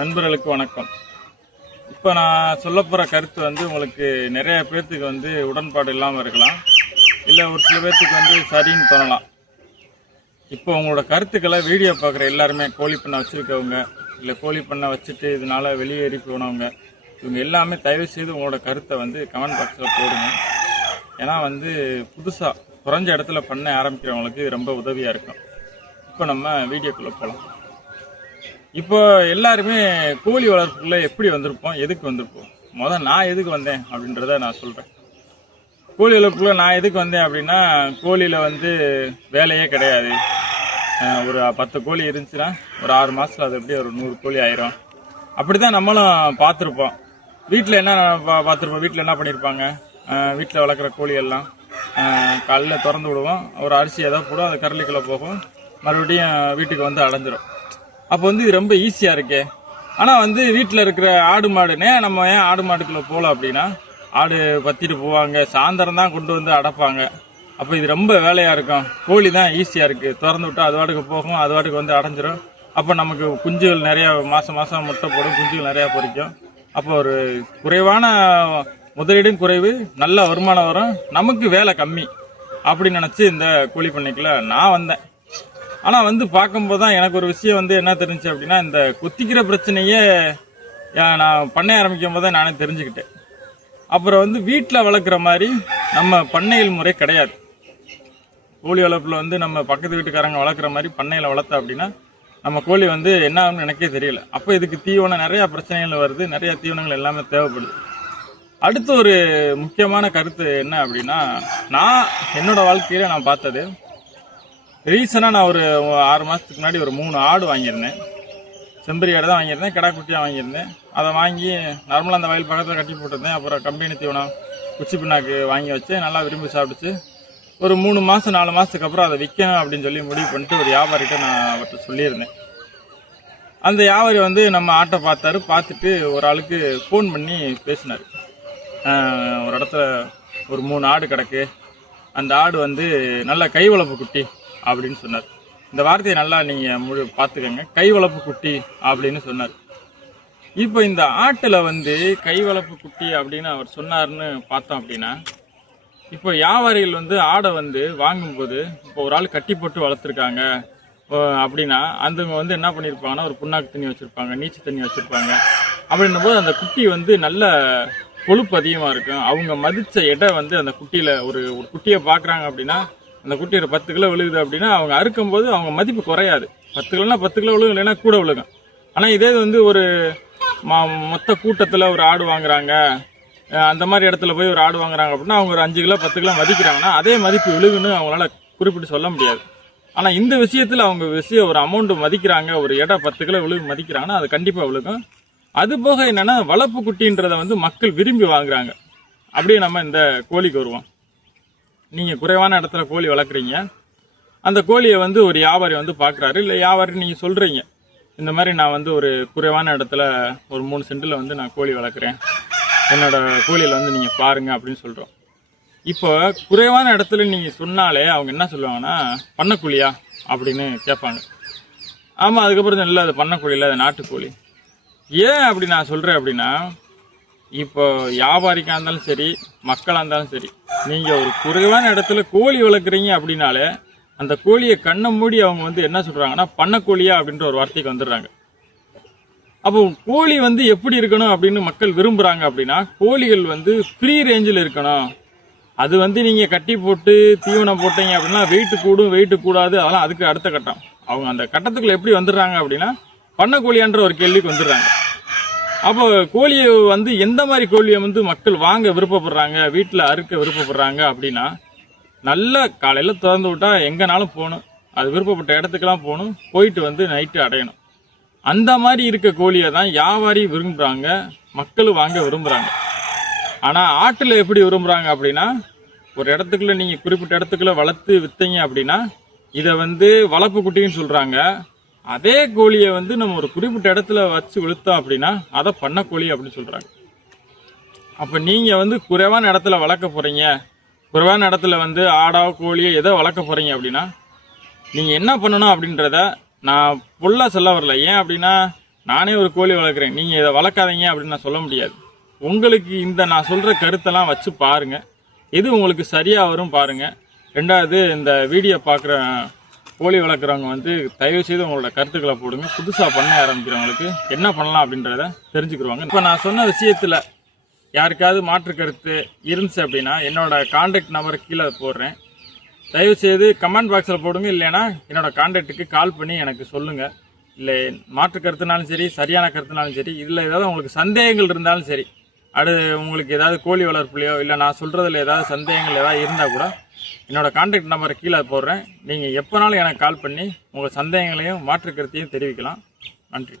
நண்பர்களுக்கு வணக்கம். இப்போ நான் சொல்ல போகிற கருத்து உங்களுக்கு நிறைய பேர்த்துக்கு உடன்பாடு இல்லாமல் இருக்கலாம், இல்லை ஒரு சில பேர்த்துக்கு சரின்னு தோணலாம். இப்போ உங்களோட கருத்துக்களை வீடியோ பார்க்குற எல்லாருமே கோழி பண்ணை வச்சுருக்கவங்க, இல்லை கோழி பண்ணை வச்சுட்டு இதனால் வெளியேறி போனவங்க, இவங்க எல்லாமே தயவு செய்து உங்களோட கருத்தை கமெண்ட் பாக்ஸில் போடுங்க. ஏன்னா புதுசாக குறைஞ்ச இடத்துல பண்ண ஆரம்பிக்கிறவங்களுக்கு இது ரொம்ப உதவியாக இருக்கும். இப்போ நம்ம வீடியோக்குள்ளே போகலாம். இப்போ எல்லாருமே கோழி வளர்ப்புக்குள்ள எப்படி வந்திருப்போம், எதுக்கு வந்திருப்போம்? நான் எதுக்கு வந்தேன் அப்படின்றத நான் சொல்கிறேன். கோழி வளர்ப்புக்குள்ள நான் எதுக்கு வந்தேன் அப்படின்னா, கோழியில் வேலையே கிடையாது. ஒரு 10 கோழி இருந்துச்சுன்னா ஒரு 6 மாதத்தில் அது எப்படி ஒரு 100 கோழி ஆயிரும். அப்படி தான் நம்மளும் பார்த்துருப்போம். வீட்டில் என்ன பார்த்துருப்போம், வீட்டில் என்ன பண்ணியிருப்பாங்க, வீட்டில் வளர்க்குற கோழியெல்லாம் காலைல திறந்து விடுவோம், ஒரு அரிசி ஏதோ போடும், அது கரளிக்குள்ளே போகும், மறுபடியும் வீட்டுக்கு அடைஞ்சிரும். அப்போ இது ரொம்ப ஈஸியாக இருக்கே. ஆனால் வீட்டில் இருக்கிற ஆடு மாடுனே நம்ம ஏன் ஆடு மாடுக்குள்ளே போகல அப்படின்னா, ஆடு பத்திட்டு போவாங்க, சாயந்தரம் தான் கொண்டு அடைப்பாங்க. அப்போ இது ரொம்ப வேலையாக இருக்கும். கோழி தான் ஈஸியாக இருக்குது, திறந்து விட்டால் அது வாட்டுக்கு போகும், அது வாட்டுக்கு அடைஞ்சிரும். அப்போ நமக்கு குஞ்சுகள் நிறையா மாதம் முட்டை போடும், குஞ்சுகள் நிறையா பொரிக்கும். அப்போ ஒரு குறைவான முதலீடும் குறைவு, நல்ல வருமானம் வரும், நமக்கு வேலை கம்மி அப்படின்னு நினச்சி இந்த கோழி பண்ணைக்குள்ள நான் வந்தேன். ஆனால் பார்க்கும்போது தான் எனக்கு ஒரு விஷயம் என்ன தெரிஞ்சு அப்படின்னா, இந்த கொத்திக்கிற பிரச்சனையே நான் பண்ணை ஆரம்பிக்கும் போது தான் நானே தெரிஞ்சுக்கிட்டேன். அப்புறம் வீட்டில் வளர்க்குற மாதிரி நம்ம பண்ணையில் முறை கிடையாது. கோழி வளர்ப்பில் நம்ம பக்கத்து வீட்டுக்காரங்க வளர்க்குற மாதிரி பண்ணையில் வளர்த்தா அப்படின்னா நம்ம கோழி என்ன ஆகும்னு எனக்கே தெரியல. அப்போ இதுக்கு தீவனம் நிறையா பிரச்சனைகள் வருது, நிறையா தீவனங்கள் எல்லாமே தேவைப்படுது. அடுத்து ஒரு முக்கியமான கருத்து என்ன அப்படின்னா, நான் என்னோட வாழ்க்கையில் நான் பார்த்தது ரீசனாக நான் ஒரு 6 மாதத்துக்கு முன்னாடி ஒரு 3 ஆடு வாங்கியிருந்தேன். செம்பரி ஆடு தான் வாங்கியிருந்தேன், கிடா குட்டியாக வாங்கியிருந்தேன். அதை வாங்கி நார்மலாக அந்த வயல் பக்கத்தில் கட்டி போட்டிருந்தேன். அப்புறம் கம்பெனி தீவனம் குச்சி பின்னாக்கு வாங்கி வச்சு நல்லா விரும்பி சாப்பிடுச்சு. ஒரு 3 மாதம் 4 மாதத்துக்கு அப்புறம் அதை விற்கணும் அப்படின்னு சொல்லி முடிவு பண்ணிட்டு ஒரு வியாபாரிகிட்ட நான் அவர்கிட்ட சொல்லியிருந்தேன். அந்த வியாபாரி நம்ம ஆட்டை பார்த்தாரு. பார்த்துட்டு ஒரு ஆளுக்கு ஃபோன் பண்ணி பேசினார். ஒரு இடத்துல ஒரு 3 ஆடு கிடக்கு, அந்த ஆடு நல்ல கை வளர்ப்பு குட்டி அப்படின்னு சொன்னார். இந்த வார்த்தையை நல்லா நீங்கள் பார்த்துக்கங்க, கை வளர்ப்பு குட்டி அப்படின்னு சொன்னார். இப்போ இந்த ஆட்டில் கை வளர்ப்பு குட்டி அப்படின்னு அவர் சொன்னார்னு பார்த்தோம் அப்படின்னா, இப்போ வியாபாரிகள் ஆடை வாங்கும்போது இப்போ ஒரு ஆள் கட்டி போட்டு வளர்த்துருக்காங்க அப்படின்னா, அந்த என்ன பண்ணியிருப்பாங்கன்னா, ஒரு புண்ணாக்கு தண்ணி வச்சுருப்பாங்க, நீச்சல் தண்ணி வச்சுருப்பாங்க. அப்படின்னும் போது அந்த குட்டி நல்ல கொழுப்பு அதிகமாக இருக்கும். அவங்க மதித்த எடை அந்த குட்டியில் ஒரு குட்டியை பார்க்குறாங்க அப்படின்னா, அந்த குட்டி ஒரு 10 கிலோ விழுகுது அப்படின்னா, அவங்க அறுக்கும்போது அவங்க மதிப்பு குறையாது. 10 கிலோனா 10 கிலோ விழுகும், இல்லைன்னா கூட விழுகும். ஆனால் இதே ஒரு மொத்த கூட்டத்தில் ஒரு ஆடு வாங்குறாங்க, அந்த மாதிரி இடத்துல போய் ஒரு ஆடு வாங்குறாங்க அப்படின்னா, அவங்க ஒரு 5 கிலோ 10 கிலோ மதிக்கிறாங்கன்னா அதே மதிப்பு விழுகுன்னு அவங்களால குறிப்பிட்டு சொல்ல முடியாது. ஆனால் இந்த விஷயத்தில் அவங்க ஒரு அமௌண்ட் மதிக்கிறாங்க, ஒரு எடை 10 கிலோ விழுகு மதிக்கிறாங்கன்னா அது கண்டிப்பாக விழுகும். அது போக என்னென்னா, வளர்ப்பு குட்டின்றதை மக்கள் விரும்பி வாங்குறாங்க. அப்படியே நம்ம இந்த கோழிக்கு வருவோம். நீங்கள் குறைவான இடத்துல கோழி வளர்க்குறீங்க, அந்த கோழியை ஒரு வியாபாரி பார்க்குறாரு, இல்லை வியாபாரி நீங்கள் சொல்கிறீங்க, இந்த மாதிரி நான் ஒரு குறைவான இடத்துல ஒரு 3 சென்டில் நான் கோழி வளர்க்குறேன், என்னோட கோழியில் நீங்கள் பாருங்கள் அப்படின்னு சொல்கிறோம். இப்போ குறைவான இடத்துல நீங்கள் சொன்னாலே அவங்க என்ன சொல்லுவாங்கன்னா, பண்ணக்கோழியா அப்படின்னு கேட்பாங்க. ஆமாம், அதுக்கப்புறம் இல்லை அது பண்ணக்கோழி இல்லை, அது நாட்டுக்கோழி. ஏன் அப்படி நான் சொல்கிறேன் அப்படின்னா, இப்போ வியாபாரிக்காக இருந்தாலும் சரி, மக்களாக இருந்தாலும் சரி, நீங்கள் ஒரு குறைவான இடத்துல கோழி வளர்க்குறீங்க அப்படின்னாலே அந்த கோழியை கண்ணை மூடி அவங்க என்ன சொல்கிறாங்கன்னா, பண்ணக்கோழியா அப்படின்ற ஒரு வார்த்தைக்கு வந்துடுறாங்க. அப்போ கோழி எப்படி இருக்கணும் அப்படின்னு மக்கள் விரும்புகிறாங்க அப்படின்னா, கோழிகள் ஃப்ரீ ரேஞ்சில் இருக்கணும். அது நீங்கள் கட்டி போட்டு தீவனம் போட்டீங்க அப்படின்னா வெயிட்டு கூடும், வெயிட்டு கூடாது, அதெல்லாம் அதுக்கு அடுத்த கட்டம். அவங்க அந்த கட்டத்துக்குள்ள எப்படி வந்துடுறாங்க அப்படின்னா, பண்ணக்கோழியான்ற ஒரு கேள்விக்கு வந்துடுறாங்க. அப்போ கோழியை எந்த மாதிரி கோழியை மக்கள் வாங்க விருப்பப்படுறாங்க, வீட்டில் அறுக்க விருப்பப்படுறாங்க அப்படின்னா, நல்ல காலையில் திறந்து விட்டால் எங்கேனாலும் போகணும், அது விருப்பப்பட்ட இடத்துக்கெல்லாம் போகணும், போயிட்டு நைட்டு அடையணும். அந்த மாதிரி இருக்க கோழியை தான் வியாபாரி விரும்புகிறாங்க, மக்களும் வாங்க விரும்புகிறாங்க. ஆனால் ஆட்டில் எப்படி விரும்புகிறாங்க அப்படின்னா, ஒரு இடத்துக்குள்ள நீங்கள் குறிப்பிட்ட இடத்துக்குள்ள வளர்த்து விற்றீங்க அப்படின்னா இதை வளர்ப்பு குட்டின்னு சொல்கிறாங்க. அதே கோழியை நம்ம ஒரு குறிப்பிட்ட இடத்துல வச்சு விழுத்தோம் அப்படின்னா அதை பண்ணக்கோழி அப்படின்னு சொல்கிறாங்க. அப்போ நீங்கள் குறைவான இடத்துல வளர்க்க போகிறீங்க, குறைவான இடத்துல ஆடா கோழியை எதோ வளர்க்க போகிறீங்க அப்படின்னா, நீங்கள் என்ன பண்ணணும் அப்படின்றத நான் ஃபுல்லாக சொல்ல வரல. ஏன் அப்படின்னா, நானே ஒரு கோழி வளர்க்குறேன், நீங்கள் இதை வளர்க்காதீங்க அப்படின்னு நான் சொல்ல முடியாது. உங்களுக்கு இந்த நான் சொல்கிற கருத்தெல்லாம் வச்சு பாருங்கள், எது உங்களுக்கு சரியாக வரும் பாருங்கள். ரெண்டாவது, இந்த வீடியோ பார்க்குற கோழி வளர்க்குறவங்க வந்து தயவுசெய்து உங்களோட கருத்துக்களை போடுங்க. புதுசாக பண்ண ஆரம்பிக்கிறவங்களுக்கு என்ன பண்ணலாம் அப்படின்றத தெரிஞ்சுக்கிடுவாங்க. இப்போ நான் சொன்ன விஷயத்தில் யாருக்காவது மாற்று கருத்து இருந்துச்சு அப்படின்னா என்னோடய கான்டாக்ட் நம்பரை கீழே போடுறேன். தயவுசெய்து கமெண்ட் பாக்ஸில் போடுங்க, இல்லைன்னா என்னோடய கான்டாக்டுக்கு கால் பண்ணி எனக்கு சொல்லுங்கள். இல்லை மாற்று கருத்துனாலும் சரி, சரியான கருத்துனாலும் சரி, இதில் ஏதாவது உங்களுக்கு சந்தேகங்கள் இருந்தாலும் சரி, உங்களுக்கு ஏதாவது கோழி வளர்ப்புலையோ இல்லை நான் சொல்கிறதுல ஏதாவது சந்தேகங்கள் ஏதாவது இருந்தால் கூட என்னோடய கான்டாக்ட் நம்பரை கீழே போடுறேன். நீங்கள் எப்போனாலும் எனக்கு கால் பண்ணி உங்கள் சந்தேகங்களையும் மாற்று கருத்தையும் தெரிவிக்கலாம். நன்றி.